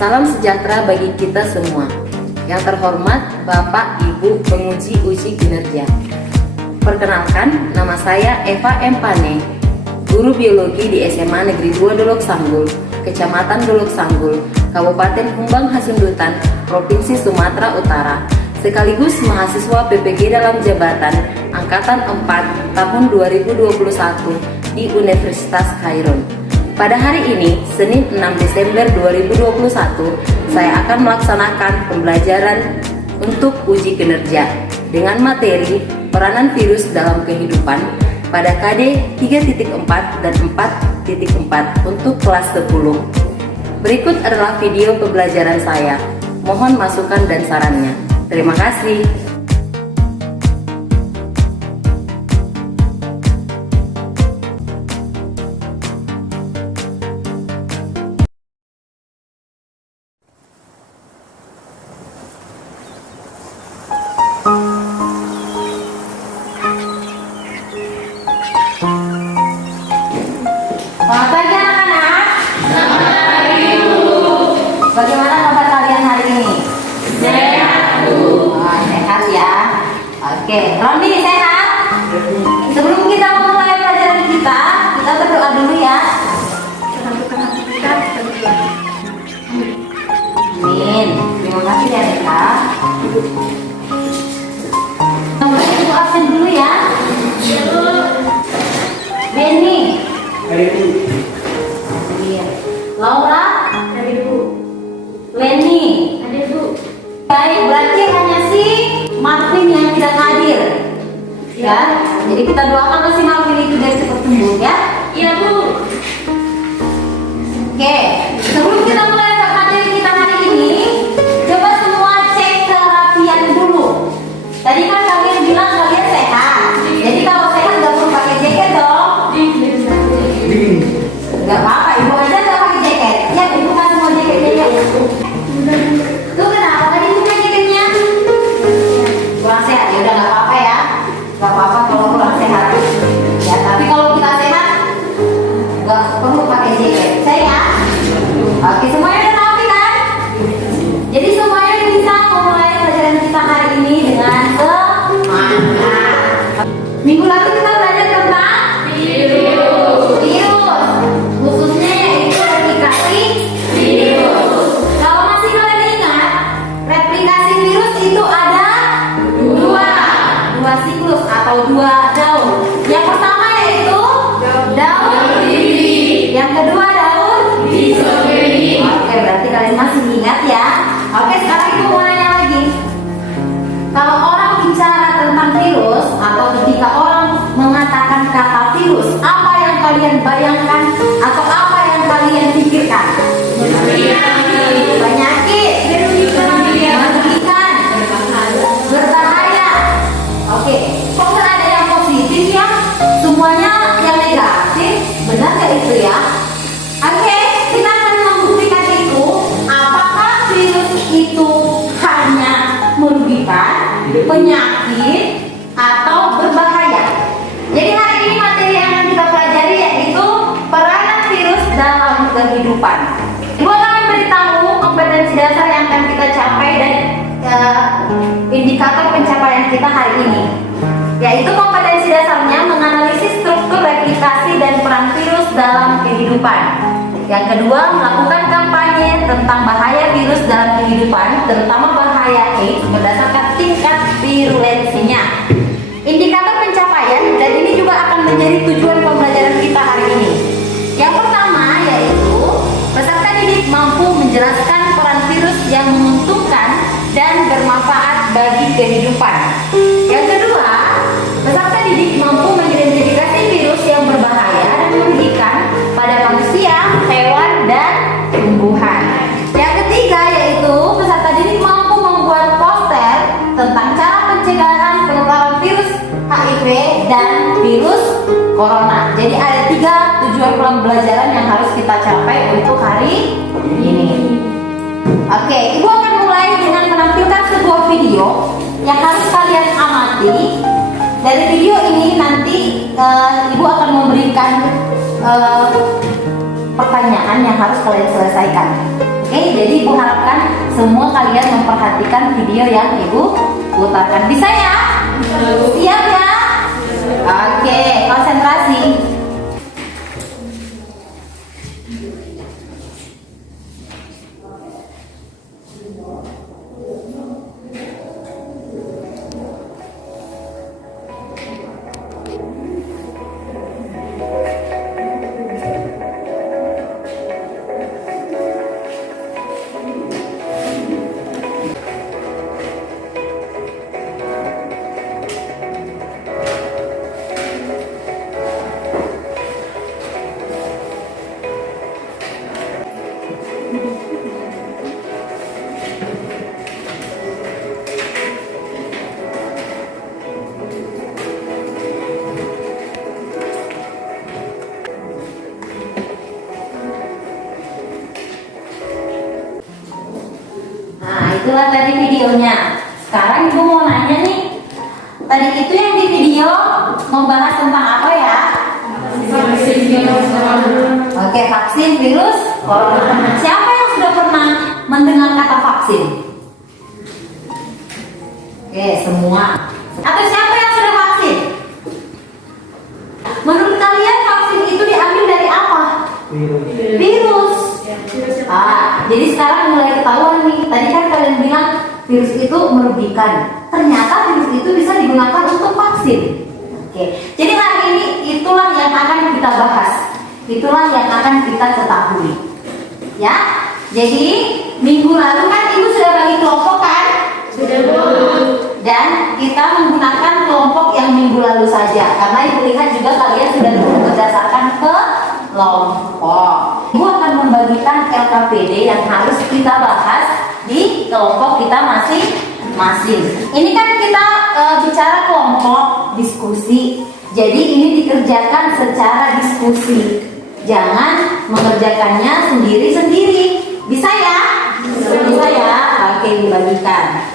Salam sejahtera bagi kita semua. Yang terhormat Bapak Ibu penguji uji kinerja. Perkenalkan, nama saya Eva M. Pane, guru biologi di SMA Negeri 2 Dolok Sanggul, Kecamatan Dolok Sanggul, Kabupaten Humbang Hasundutan, Provinsi Sumatera Utara, sekaligus mahasiswa PPG dalam jabatan Angkatan 4 tahun 2021 di Universitas Khairun. Pada hari ini, Senin 6 Desember 2021, saya akan melaksanakan pembelajaran untuk uji kinerja dengan materi peranan virus dalam kehidupan pada KD 3.4 dan 4.4 untuk kelas 10. Berikut adalah video pembelajaran saya. Mohon masukan dan sarannya. Terima kasih. Selamat pagi anak-anak. Selamat pagi, Bu. Bagaimana kabar kalian hari ini? Sehat, Bu. Sehat ya. Oke, Roni sehat? Sebelum kita memulai pelajaran kita berdoa dulu ya. Amin. Terima kasih ya Deka. Nomor ibu absen dulu ya. Benny. Iya. Laura. Lenny. Baik, berarti hanya si Marvin yang tidak hadir. Ya. Jadi kita doakan si Marvin itu biar cepat sembuh ya. Iya, Bu. Oke, sebelum kita mulai materi kita hari ini, coba semua cek kerapian dulu. Tadi kan kalian bilang kalian sehat. Jadi kalau sehat nggak perlu pakai jaket dong. Nggak apa-apa, ibu aja nggak pakai jaket. Ya, ibu kasih mau jaketnya ya. Tuh kenapa tadi buka jaketnya? Kurang sehat, ya udah nggak apa-apa ya. Nggak apa-apa kalau kurang sehat. Ya, tapi kalau kita sehat nggak perlu pakai jaket. Saya. Oke, semuanya udah rapi kan? Jadi semuanya bisa memulai pelajaran kita hari ini dengan semangat. Minggu lalu kita belajar tentang virus, khususnya yaitu replikasi virus. Kalau masih kalian ingat, replikasi virus itu ada dua siklus atau dua daun. Yang pertama yaitu daun diri, yang kedua daun disogeni. Oke, berarti kalian masih ingat ya. Oke, sekarang ibu mau nanya lagi. Kalau orang bicara tentang virus atau ketika orang mengatakan kata virus, apa yang kalian bayangkan atau apa yang kalian pikirkan? Penyakit, mematikan, berbahaya. Oke, kok nggak ada yang positif ya? Semuanya yang negatif, benar nggak itu ya? Oke, kita akan membuktikan itu. Apakah virus itu hanya merugikan, penyakit, atau berbahaya? Jadi hari ini materi yang akan kita pelajari yaitu peranan virus dalam kehidupan. Ibu akan memberitahu kompetensi dasar yang akan kita capai dan indikator pencapaian kita hari ini. Yaitu kompetensi dasarnya menganalisis struktur, replikasi, dan peran virus dalam kehidupan. Yang kedua, melakukan kampanye tentang bahaya virus dalam kehidupan, terutama bahaya AIDS berdasarkan tingkat virulensinya. Indikator pencapaian, dan ini juga akan menjadi tujuan pembelajaran kita hari ini. Yang pertama yaitu peserta didik mampu menjelaskan peran virus yang menguntungkan dan bermanfaat bagi kehidupan. Yang kedua, peserta didik mampu mengidentifikasi virus yang berbahaya dan merugikan pada manusia, hewan, dan tumbuhan. Yang ketiga yaitu peserta didik mampu membuat poster tentang cara pencegahan penularan virus HIV dan virus corona. Jadi ada 3 tujuan pembelajaran yang harus kita capai untuk hari ini. Oke, ibu akan mulai dengan menampilkan sebuah video yang harus kalian amati. Dari video ini nanti ibu akan memberikan pertanyaan yang harus kalian selesaikan. Oke, jadi Ibu harapkan semua kalian memperhatikan video yang Ibu putarkan. Bisa ya? Siap ya? Oke, konsentrasi. Itulah tadi videonya. Sekarang Ibu mau nanya nih, tadi itu yang di video membahas tentang apa ya? Oke, vaksin virus corona. Siapa yang sudah pernah mendengar kata vaksin? Oke, semua. Atau siapa yang sudah vaksin? Menurut kalian vaksin itu diambil dari apa? Virus. Jadi sekarang mulai ketahuan nih. Tadi kan kalian bilang virus itu merugikan. Ternyata virus itu bisa digunakan untuk vaksin. Oke. Jadi hari ini itulah yang akan kita bahas. Itulah yang akan kita ketahui. Ya. Jadi minggu lalu kan Ibu sudah bagi kelompok kan? Sudah, Bu. Dan kita menggunakan kelompok yang minggu lalu saja. Karena Ibu lihat juga kalian sudah berdasarkan ke kelompok. Ibu akan membagikan LKPD yang harus kita bahas di kelompok kita masing-masing. Ini kan kita bicara kelompok diskusi. Jadi ini dikerjakan secara diskusi. Jangan mengerjakannya sendiri-sendiri. Bisa ya? Bisa ya? Oke, dibagikan.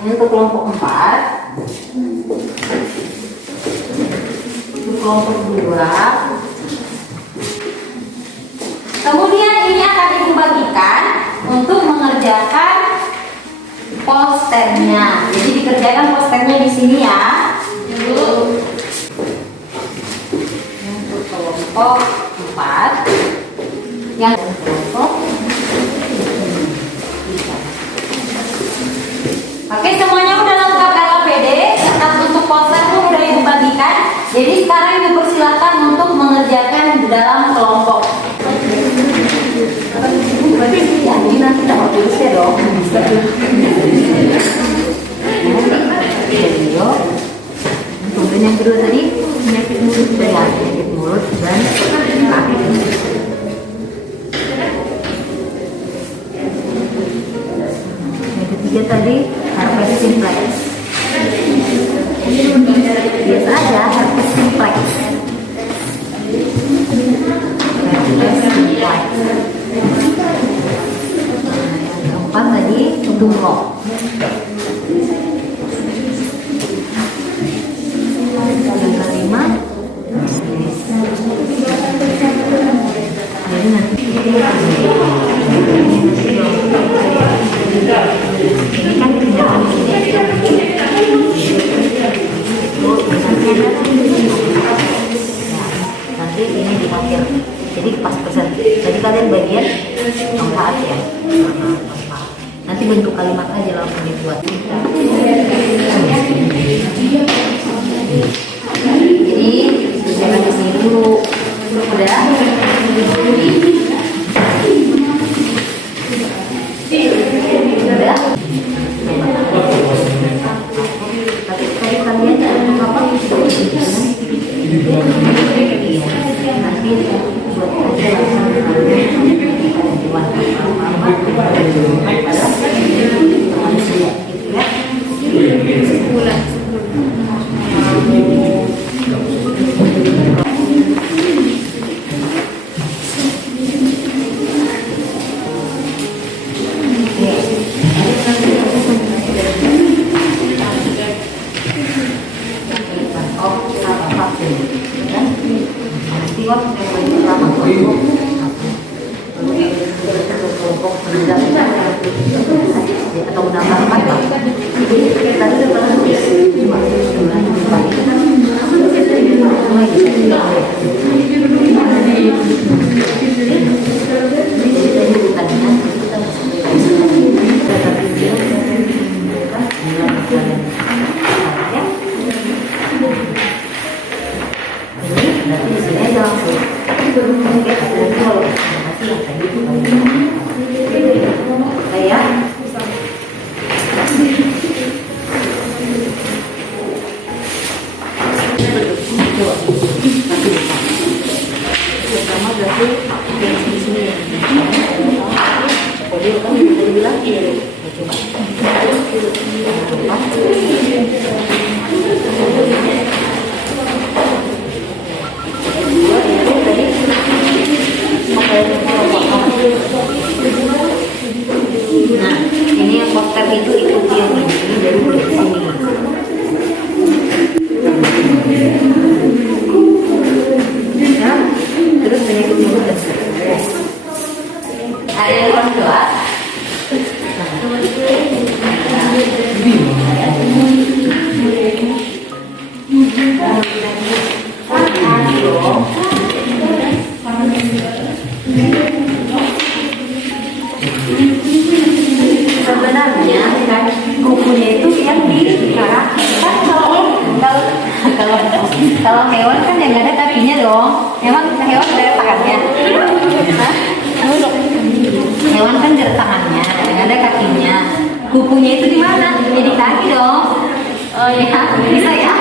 Ini untuk kelompok 4. Untuk kelompok 2. Kemudian ini akan Ibu bagikan untuk mengerjakan posternya. Jadi dikerjakan posternya di sini ya. Untuk kelompok 4. Yang kelompok. Oke, semuanya udah lengkap LKPD. Untuk poster pun udah Ibu bagikan. Jadi sekarang Ibu persilakan untuk mengerjakan di dalam kelompok. Ya, ini nanti kita tulis ya dong. Video. Kemudian yang kedua tadi penyakit mulut, penyakit mulut dan kaki. Yang ketiga tadi herpes simplex. Biasa aja herpes simplex. Herpes simplex. Yang keempat tadi tumor. Yang kelima jadi nanti ini kan nanti ini dipakai jadi pas persen. Jadi kalian bagian manfaat ya, nanti bentuk kalimat aja langsung dibuat. Jadi jangan di sini dulu. Udah. Udah. Tapi kalian apa? keluar yang paling pertama kelompok atau menambah empat kita udah pernah tulis nah, ini yang poster itu ikuti yang ini dari sini. Ya, terus mengikuti juga. Ada yang doa. Sebenarnya kan kukunya itu yang di karak kan kalau hewan kan yang nggak ada kakinya dong. Emang hewan nggak ada tangannya? Hah? Hewan kan ada tangannya, nggak ada kakinya. Kukunya itu di mana? Ya di kaki dong. Oh ya, bisa ya.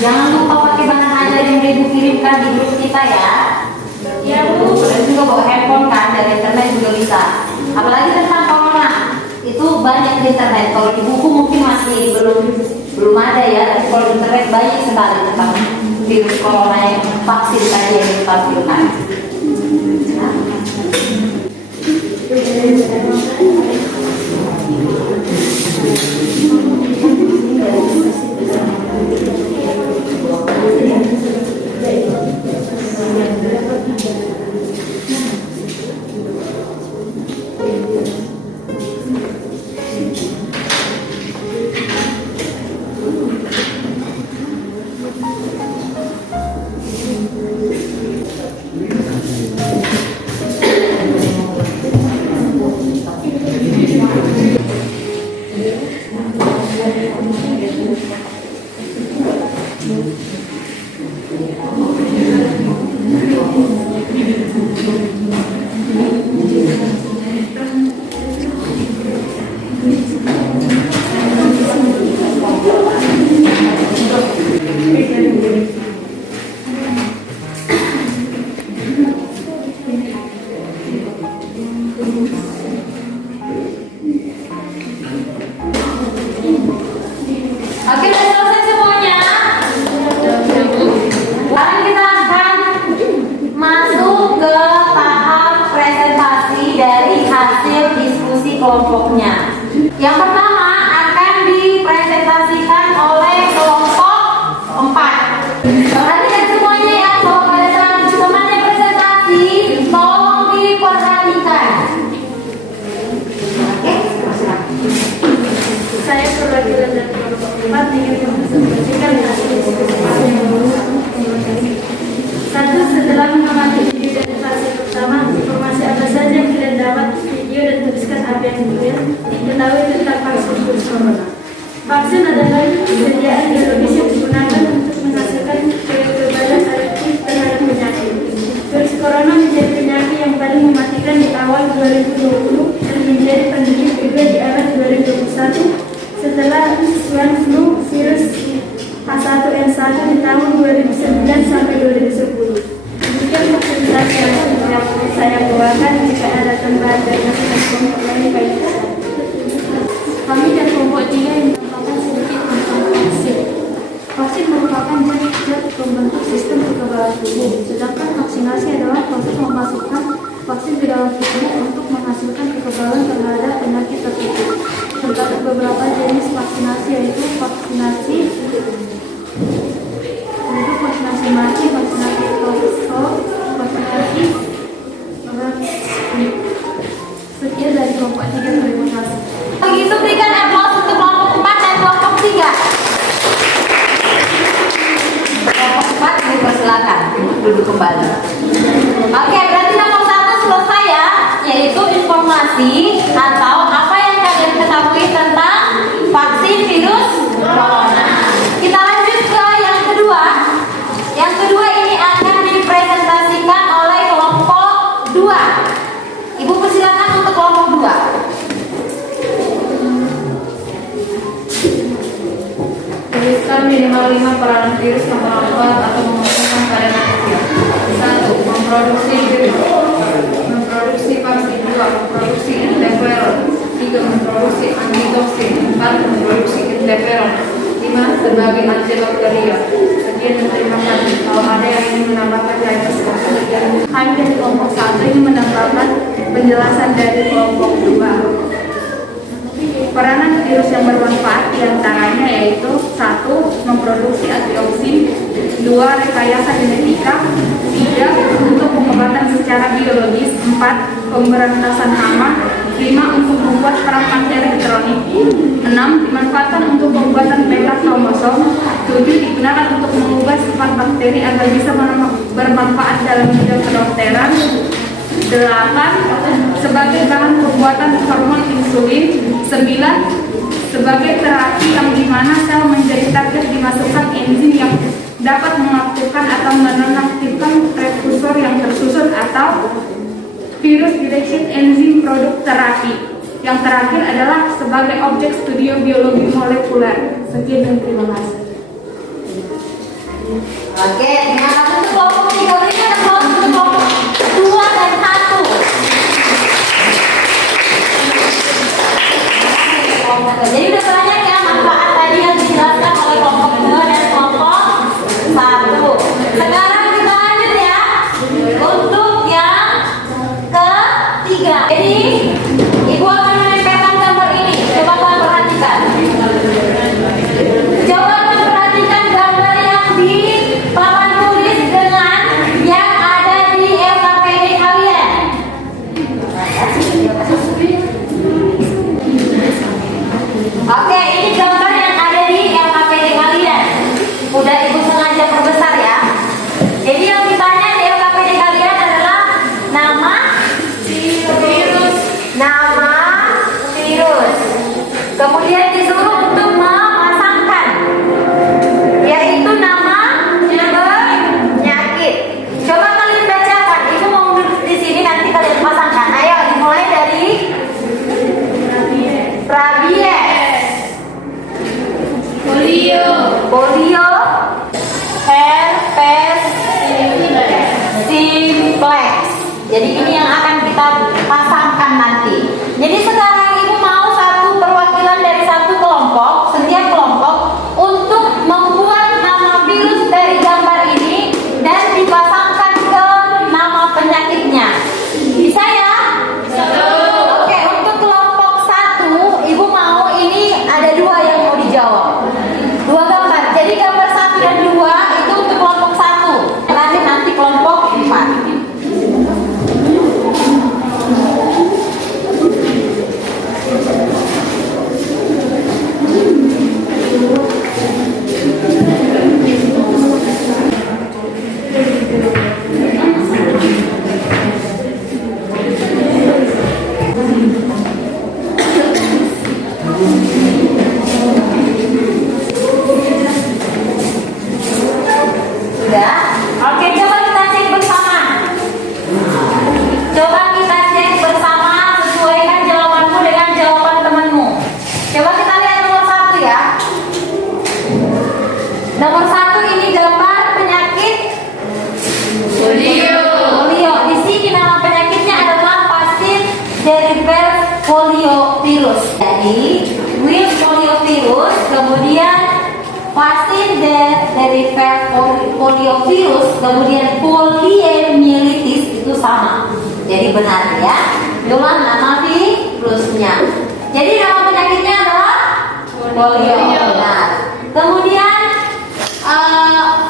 Jangan lupa pakai bahan ajar yang udah Ibu kirimkan di grup kita ya. Ya Bu. Kalian juga bawa handphone kan, dari internet juga bisa. Apalagi tentang corona, itu banyak di internet. Kalau di buku mungkin masih belum ada ya, tapi kalau di internet banyak sekali tentang virus corona yang vaksin tadi yang dipastikan. di tahun 2009 sampai 2010. Demikian presentasi yang saya bawakan. Jika ada tambahan dari kelompok lain, baik. Kami dan kelompok 3 yang menambahkan sedikit tentang vaksin. Vaksin merupakan zat pembentuk sistem kekebalan tubuh, sedangkan vaksinasi adalah proses memasukkan vaksin ke dalam tubuh untuk menghasilkan kekebalan terhadap penyakit tertentu. Terdapat beberapa jenis vaksinasi, yaitu vaksinasi mati, vaksinasi total, vaksinasi. Sekian dari kelompok 3, terima kasih. Begitu berikan aplaus untuk kelompok 4 dan kelompok 3. Kelompok 4 dipersilakan untuk duduk kembali. Oke, berarti nomor 1 selesai ya, yaitu informasi atau apa yang kalian ketahui tentang vaksin virus corona. Kita lanjut ke yang kedua. Yang kedua ini akan dipresentasikan oleh kelompok 2. Ibu persilakan untuk kelompok 2. Tuliskan minimal 5 peranan virus yang bermanfaat atau menguntungkan pada manusia. 1. Memproduksi virus. Memproduksi vaksin. 2. Memproduksi interferon. 3. Memproduksi antitoksin. 4. Memproduksi interferon. 5. Sebagai antibakteria. Sekian dan terima kasih. Kalau ada yang ingin menambahkan dari silakan. Kami dari kelompok 1 ingin menambahkan penjelasan dari kelompok 2. Peranan virus yang bermanfaat diantaranya yaitu 1. Memproduksi antioksin. 2. Rekayasa genetika. 3. Untuk pengobatan secara biologis. 4. Pemberantasan hama. 5. Untuk membuat perangkat elektronik. 6. Dimanfaatkan untuk pembuatan beta kromosom. 7. Digunakan untuk mengubah sifat bakteri agar bisa bermanfaat dalam bidang kedokteran. 8. Sebagai bahan pembuatan hormon insulin. 9. Sebagai terapi yang dimana sel menjadi target dimasukkan enzim yang dapat mengaktifkan atau menonaktifkan prekursor yang tersusun atau virus directed enzim produk terapi. Yang terakhir adalah sebagai objek studi biologi molekuler. Sekian dan terima kasih. Oke, terima kasih untuk kelompok 3. Berikan aplaus untuk kelompok 2 dan 1. Jadi udah banyak ya manfaat tadi yang dijelaskan oleh kelompok 2 dan kelompok 1. Sekarang kita lanjut ya untuk yang ketiga. Jadi ibu akan menempelkan gambar ini. Coba kalian perhatikan. Coba kalian perhatikan gambar yang di papan tulis dengan yang ada di LKPD kalian. Oke, ini gambar yang ada di LKPD kalian. Udah ibu sengaja perbesar ya. Jadi yang ditanya di LKPD kalian adalah nama virus. Nama virus. Kemudian disuruh untuk memasangkan, yaitu nama penyakit. Coba kalian bacakan. Ibu mau duduk di sini, nanti kalian pasangkan. Ayo dimulai dari rabies, polio, herpes simplex. Jadi ini yang akan kita pasangkan nanti. Jadi sekarang ibu mau satu perwakilan dari satu kelompok, setiap kelompok untuk membuat nama virus dari gambar ini dan dipasangkan ke nama penyakitnya. Bisa ya? Oke, untuk kelompok 1, ibu mau ini ada 2 yang mau dijawab. 2 gambar. Jadi gambar 1 dan 2 itu untuk kelompok 1. Lanjut nanti kelompok 4. ini gambar penyakit Polio. polio. Di sini nama penyakitnya adalah pasien derivative poliovirus. Jadi, with poliovirus, kemudian vaksin derivative poliovirus, kemudian poliomyelitis itu sama. Jadi benar ya. Itulah nama virusnya. Jadi nama penyakitnya adalah polio. Benar. Kemudian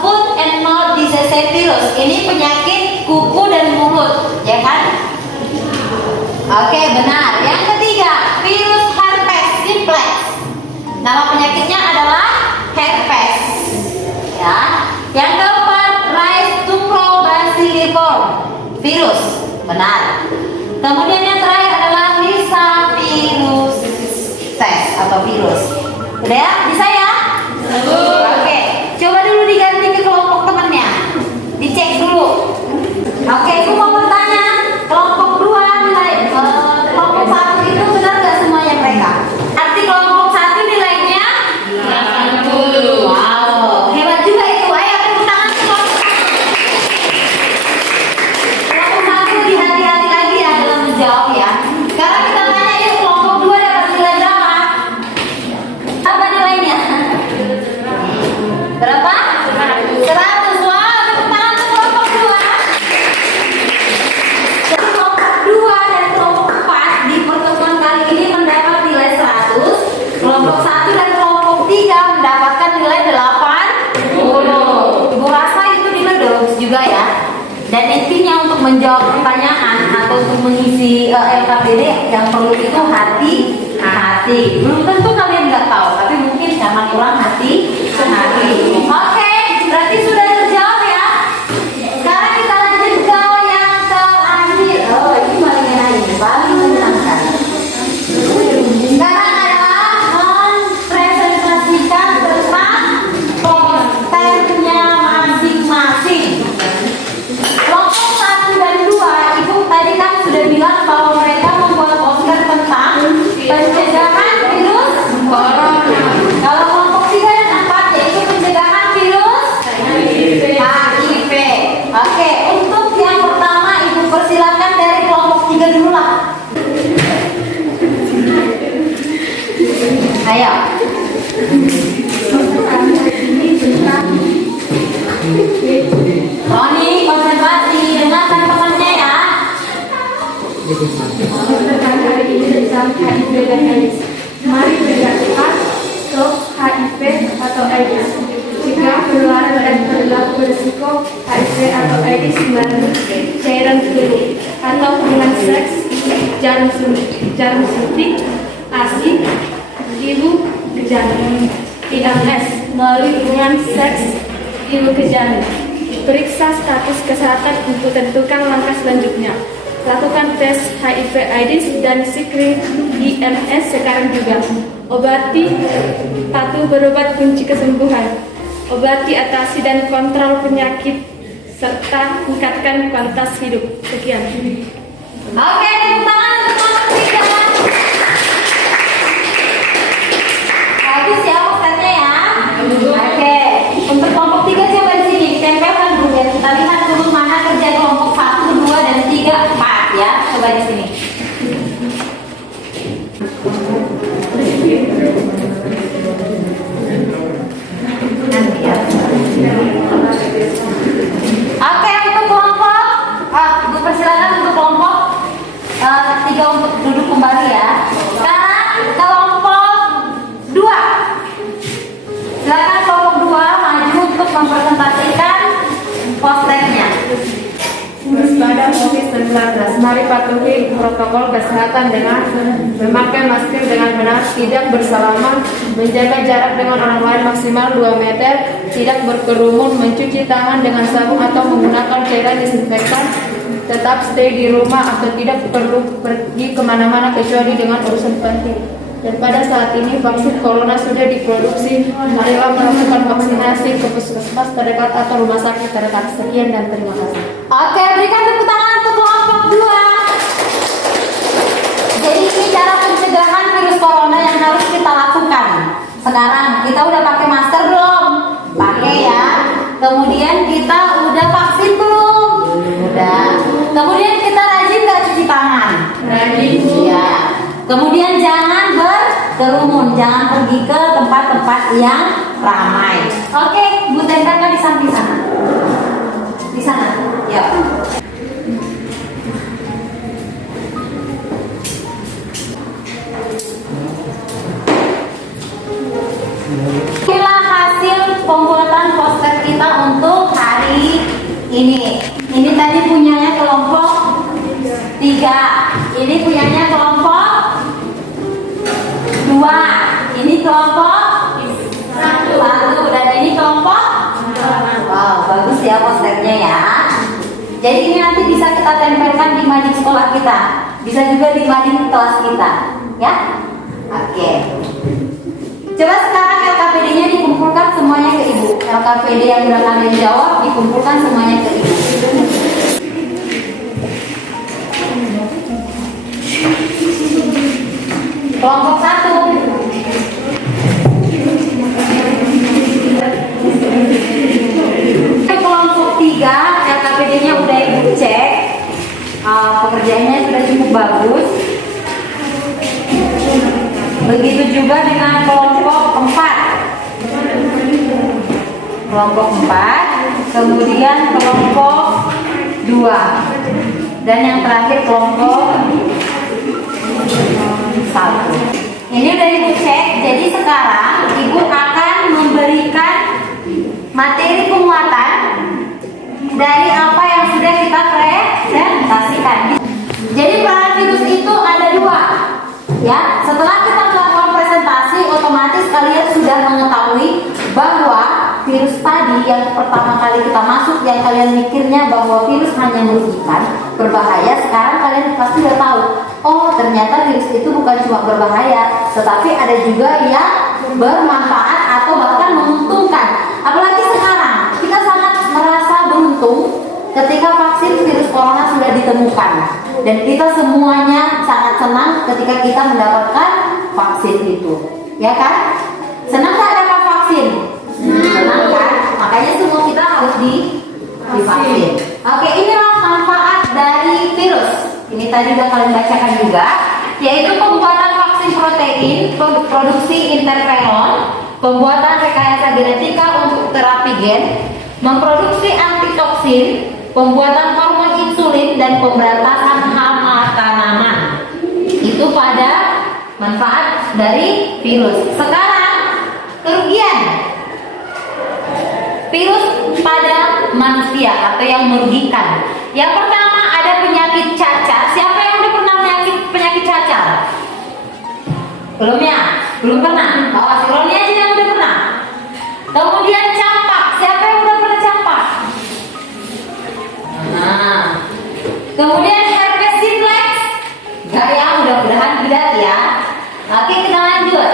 foot and mouth disease virus. Ini penyakit kuku dan mulut, ya kan? Oke, benar. Yang ketiga, virus herpes simplex. Nama penyakitnya adalah herpes. Ya. Yang keempat, Rhizoprobacilliform virus. Benar. Kemudian yang terakhir adalah Lissa virus atau virus. Udah ya? Bisa ya? Oke. Coba dulu diganti ke kelompok temannya. Dicek dulu. Oke, aku mau bertanya. Kelompok 2 nilai kelompok 1 itu benar nggak semuanya mereka? Arti kelompok 1 nilainya 80. wow, hebat juga itu. Ayo tepuk tangan ke kelompok 1. Kelompok 1 dihati-hati lagi ya dalam menjawab ya. Sekarang kita tanya yuk, kelompok 2 dapat nilai berapa? Apa nilainya? Berapa? 100. Wow, tepuk tangan ke kelompok 2. Jadi kelompok 2 dan kelompok 4 di pertemuan kali ini mendapat nilai 100. Kelompok 1 dan kelompok 3 mendapatkan nilai 80. Ibu rasa itu nilai udah bagus juga ya. Dan intinya untuk menjawab pertanyaan atau untuk mengisi LKPD yang perlu itu hati-hati. Belum tentu kalian nggak tahu, tapi mungkin karena kurang hati-hati. Oke, berarti sudah terjawab ya. Sekarang kita lanjut ke yang terakhir. Oh, ini paling menyenangkan. Sekarang adalah mempresentasikan tentang kontennya masing-masing. Kelompok 1 dan 2, Ibu tadi kan sudah bilang bahwa mereka membuat poster tentang pencegahan virus Corona. Kalau kelompok 3 dan 4 yaitu pencegahan virus HIV. Oke, untuk yang pertama Ibu persilakan dari kelompok 3 dulu lah. Ayo. Roni, konsentrasi, dengarkan temannya ya. Tentang hari ini tentang HIV dan AIDS. Mari bergerak stop HIV atau AIDS. Jika penularan dan perilaku berisiko HIV atau AIDS melalui cairan tubuh atau hubungan seks, jarum suntik, ASI, ibu ke janin, IMS melalui hubungan seks ibu ke janin. Periksa status kesehatan untuk tentukan langkah selanjutnya. Lakukan tes HIV AIDS dan screen IMS sekarang juga. Obati, patuh berobat kunci kesembuhan. Obati, atasi dan kontrol penyakit serta tingkatkan kualitas hidup. Sekian. Oke, tepuk tangan untuk kelompok 3. Bagus ya posternya ya. Oke, untuk kelompok 3 coba di sini ditempelkan dulu ya. Kita lihat dulu mana kerja kelompok 1, 2 dan 3, 4 ya. Coba di sini. Nanti ya. Oke, untuk kelompok Ibu persilakan untuk kelompok 3 untuk duduk kembali ya. Sekarang kelompok 2. Silakan kelompok 2 maju untuk mempresentasikan posternya. Waspada COVID-19, mari patuhi protokol kesehatan dengan memakai masker dengan benar, tidak bersalaman, menjaga jarak dengan orang lain maksimal 2 meter, tidak berkerumun, mencuci tangan dengan sabun atau menggunakan cairan disinfektan, tetap stay di rumah atau tidak perlu pergi kemana-mana kecuali dengan urusan penting. Dan pada saat ini vaksin corona sudah diproduksi. Marilah melakukan vaksinasi ke puskesmas terdekat atau rumah sakit terdekat. Sekian dan terima kasih. Oke, berikan tepuk tangan untuk kelompok 2. Jadi ini cara pencegahan virus corona yang harus kita lakukan. Sekarang kita udah pakai masker belum? Pakai ya. Kemudian kita udah vaksin belum? Udah. Kemudian kita rajin nggak cuci tangan? Rajin. Iya. Kemudian jangan berkerumun, jangan pergi ke tempat-tempat yang ramai. Oke, Bu tempelkan di samping sana. Di sana. Ya. Inilah hasil pembuatan poster kita untuk hari ini. Ini tadi punyanya kelompok 3. Ini punyanya kelompok 2. Ini kelompok 1. Dan ini kelompok. Wow, bagus ya posternya ya. Jadi ini nanti bisa kita tempelkan di mading sekolah kita. Bisa juga di mading kelas kita. Ya. Oke. Coba sekarang LKPD-nya dikumpulkan semuanya ke Ibu. LKPD yang sudah kalian jawab dikumpulkan semuanya ke Ibu. Kelompok 1. Kelompok 3, LKPD-nya udah Ibu cek. Pekerjaannya sudah cukup bagus. Begitu juga dengan kelompok 4. Kelompok 4, kemudian kelompok 2. Dan yang terakhir kelompok 1. Ini udah Ibu cek. Jadi sekarang Ibu akan memberikan materi penguatan dari apa yang sudah kita presentasikan. Jadi peranan virus itu ada 2. Ya, setelah kita melakukan presentasi, otomatis kalian sudah mengetahui bahwa virus tadi yang pertama kali kita masuk, yang kalian mikirnya bahwa virus hanya merugikan, berbahaya, sekarang kalian pasti sudah tahu. Oh, ternyata virus itu bukan cuma berbahaya, tetapi ada juga yang bermanfaat atau bahkan menguntungkan. Apalagi sekarang, kita sangat merasa beruntung ketika vaksin virus corona sudah ditemukan. Dan kita semuanya sangat senang ketika kita mendapatkan vaksin itu. Ya kan? Senang gak dapat vaksin? Senang kan? Makanya semua kita harus divaksin. Oke, inilah manfaat dari virus. Ini tadi udah kalian bacakan juga, yaitu pembuatan vaksin protein, produksi interferon, pembuatan rekayasa genetika untuk terapi gen, memproduksi antitoksin, pembuatan hormon insulin, dan pemberantasan hama tanaman. Itu pada manfaat dari virus. Sekarang kerugian virus pada manusia atau yang merugikan. Yang pertama ada penyakit cacar. Siapa yang udah pernah penyakit cacar? Belum ya? Belum pernah. Awas, Roni aja yang udah pernah. Kemudian campak. Siapa yang udah pernah campak? Nah. Kemudian herpes simplex. Gak ya, mudah-mudahan tidak ya. Oke, kita lanjut.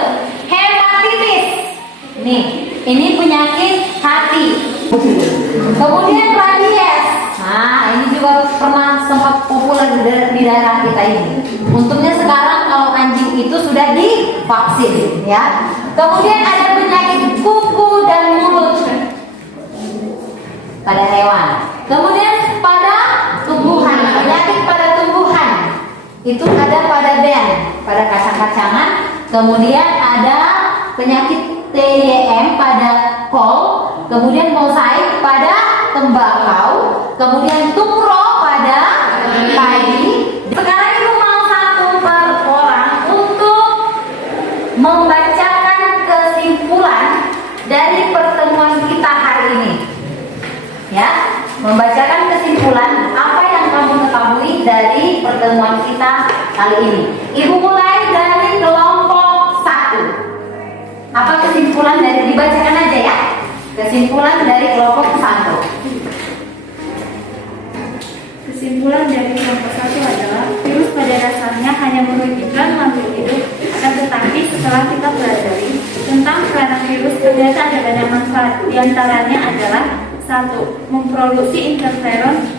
Hepatitis. Nih, ini penyakit hati. Kemudian rabies. Nah, ini juga pernah sempat populer di daerah kita ini. Untungnya sekarang kalau anjing itu sudah divaksin, ya. Kemudian ada penyakit kuku dan mulut pada hewan. Kemudian pada tumbuhan, penyakit pada tumbuhan itu ada pada ben, pada kacang-kacangan. Kemudian ada penyakit TYM pada kol. Kemudian mosaik pada tembakau. Kemudian tumro pada padi. Sekarang Ibu mau satu per orang untuk membacakan kesimpulan dari pertemuan kita hari ini. Ya, membacakan kesimpulan apa yang kamu ketahui dari pertemuan kita kali ini. Ibu mulai dari kelompok 1. Apa kesimpulan dari, dibacakan aja ya. Kesimpulan dari kelompok 1. Kesimpulan dari kelompok 1 adalah virus pada dasarnya hanya merugikan makhluk hidup, akan tetapi setelah kita pelajari tentang peranan virus ternyata ada banyak manfaat. Di antaranya adalah 1. Memproduksi interferon,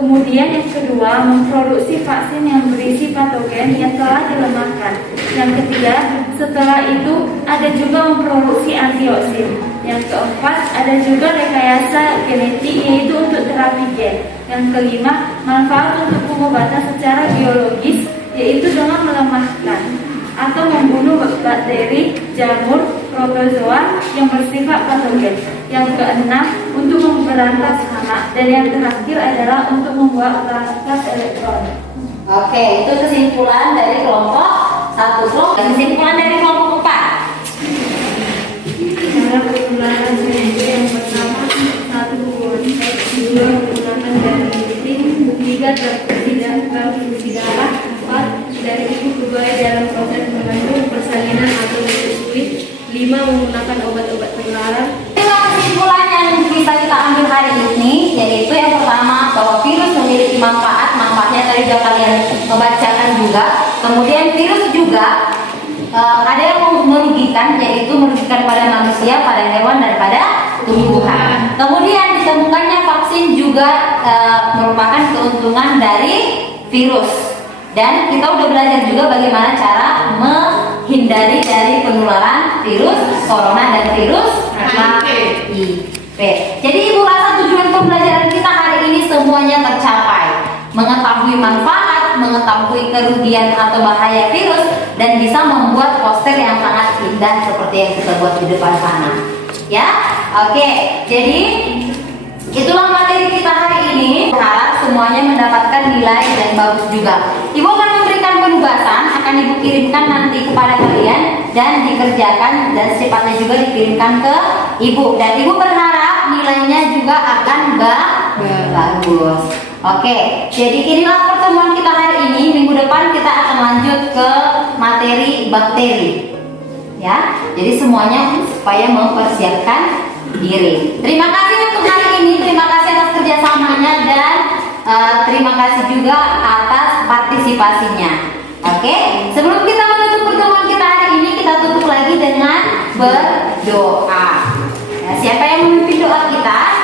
Kemudian yang kedua, memproduksi vaksin yang berisi patogen yang telah dilemahkan. Yang ketiga, setelah itu ada juga memproduksi antioksin. Yang keempat, ada juga rekayasa genetik yaitu untuk terapi gen. Yang kelima, manfaat untuk pengobatan secara biologis yaitu dengan melemahkan atau membunuh bakteri, jamur, protozoa yang bersifat patogen. Yang keenam, untuk memberantas hama. Dan yang terakhir adalah untuk membuat perangkat elektronik. Oke, itu kesimpulan dari kelompok 1. Kesimpulan dari kelompok 4. Cara penularan penyakit yang pertama, 1 hubungan seks, 2 menggunakan jarum suntik, 3 transfusi darah, 4 dari ibu ke bayi dalam proses mengandung, persalinan atau menyusui, 5 menggunakan obat-obat terlarang. Kesimpulan yang bisa kita ambil hari ini yaitu yang pertama bahwa virus memiliki manfaatnya tadi sudah kalian membacakan juga. Kemudian virus juga ada yang merugikan, yaitu merugikan pada manusia, pada hewan dan pada tumbuhan. Kemudian ditemukannya vaksin juga merupakan keuntungan dari virus. Dan kita udah belajar juga bagaimana cara menghindari dari penularan virus corona dan virus HIV. Jadi ibu rasa tujuan pembelajaran kita hari ini semuanya tercapai. Mengetahui manfaat, mengetahui kerugian atau bahaya virus, dan bisa membuat poster yang sangat indah seperti yang kita buat di depan sana. Ya, oke. Jadi itulah materi kita hari ini. Harap semuanya mendapatkan nilai dan bagus juga. Ibu akan memberikan penugasan, akan ibu kirimkan nanti kepada kalian dan dikerjakan, dan secepatnya juga dikirimkan ke ibu. Dan ibu berharap nilainya juga akan bagus. Oke, jadi inilah pertemuan kita hari ini. Minggu depan kita akan lanjut ke materi bakteri. Ya, jadi semuanya supaya mempersiapkan diri. Terima kasih untuk hari ini. Terima kasih atas kerjasamanya dan terima kasih juga atas partisipasinya. Oke, sebelum kita menutup pertemuan kita hari ini, kita tutup lagi dengan berdoa. Nah, siapa yang memimpin doa kita?